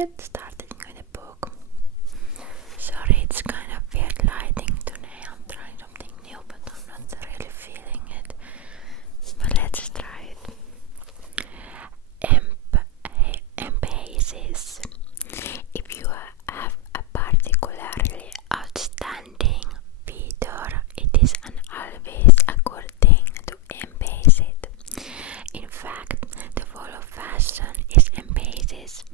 get started with the book. Sorry, it's kind of weird lighting today. I'm trying something new, but I'm not really feeling it. But let's try it. Emphasis. If you have a particularly outstanding feature, it is always a good thing to embrace it. In fact, the whole of fashion is emphasis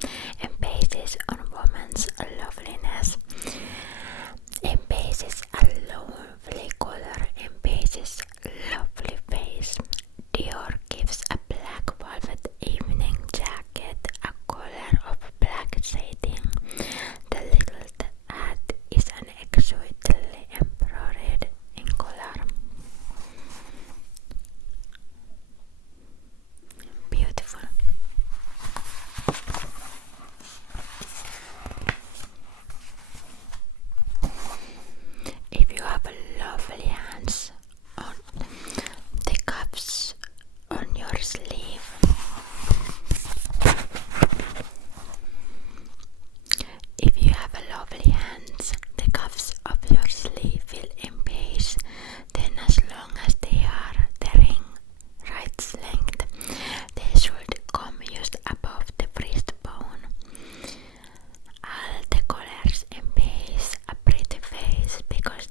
on woman's loveliness. Emphasis a lovely color, emphasis lovely face. Dior gives a black velvet evening jacket a color of black satin. The little hat is an exquisitely embroidered in color. Beautiful. If you have lovely hands on the cuffs on your sleeve, if you have a lovely hands, the cuffs of your sleeve will embase. Then, as long as they are the ring right length, they should come just above the breastbone. All the colors embase a pretty face because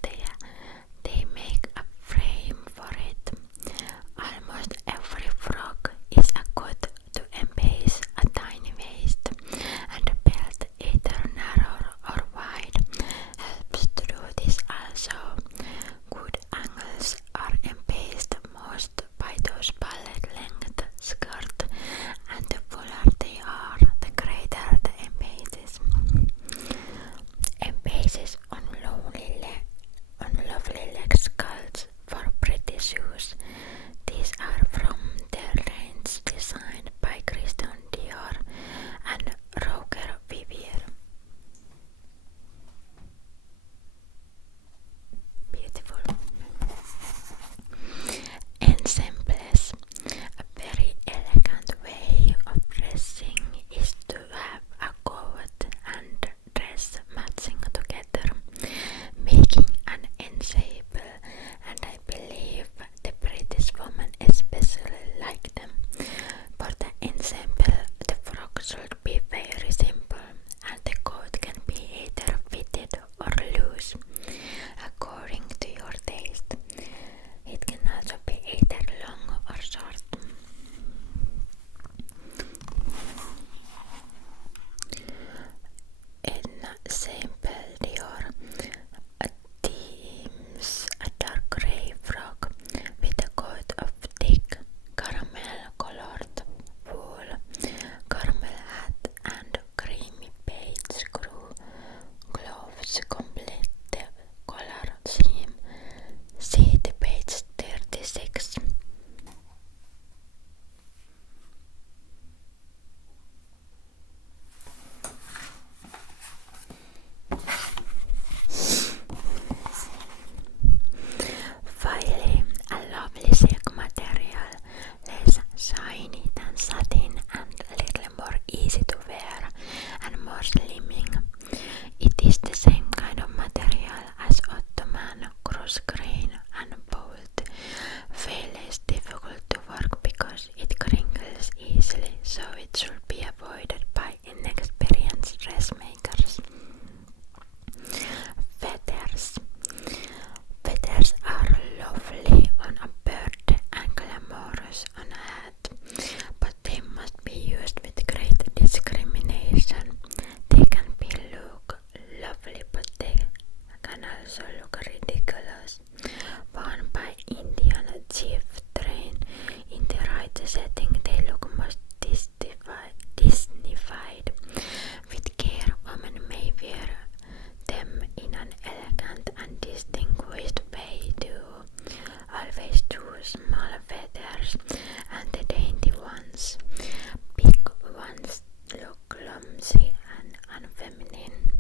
they make a frame for it. Almost every frock is a good to embase a tiny waist, and a belt, either narrow or wide, helps to do this also. Good angles are embased most by those ballet length skirts, and the fuller they are, the greater the embases. Embases on lovely leg sculpts for pretty shoes. These are from the range designed by Christian Dior and Roger Vivier. Beautiful. Ensembles. A very elegant way of dressing is to have a coat and dress matching together, making an ensemble, and I believe the British women especially like them. For the ensemble, the frock should be very simple, and the coat can be either fitted or loose, according to your taste. It can also be either long or short. In simple Dior, teams a dark grey frock with a coat of thick caramel-colored wool, caramel hat, and creamy beige gloves complete the color scheme. See the page 36. Finally, a lovely silk material, less shiny than satin and a little more easy to wear and more slimming. It is the same kind of material as Ottoman, cross-grain and bold. Way less difficult to work because it crinkles easily, so it should be avoided by inexperienced dressmakers. Feathers. Feathers are lovely on a bird and glamorous on a hat, but they must be used with great discrimination. They can look lovely, but they can also look ridiculous. Worn by Indian chieftain in the right setting, they look most Disneyfied. With care, women may wear them in an elegant and distinguished way too. Always choose small feathers and the dainty ones. Big ones look clumsy and unfeminine.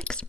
likes.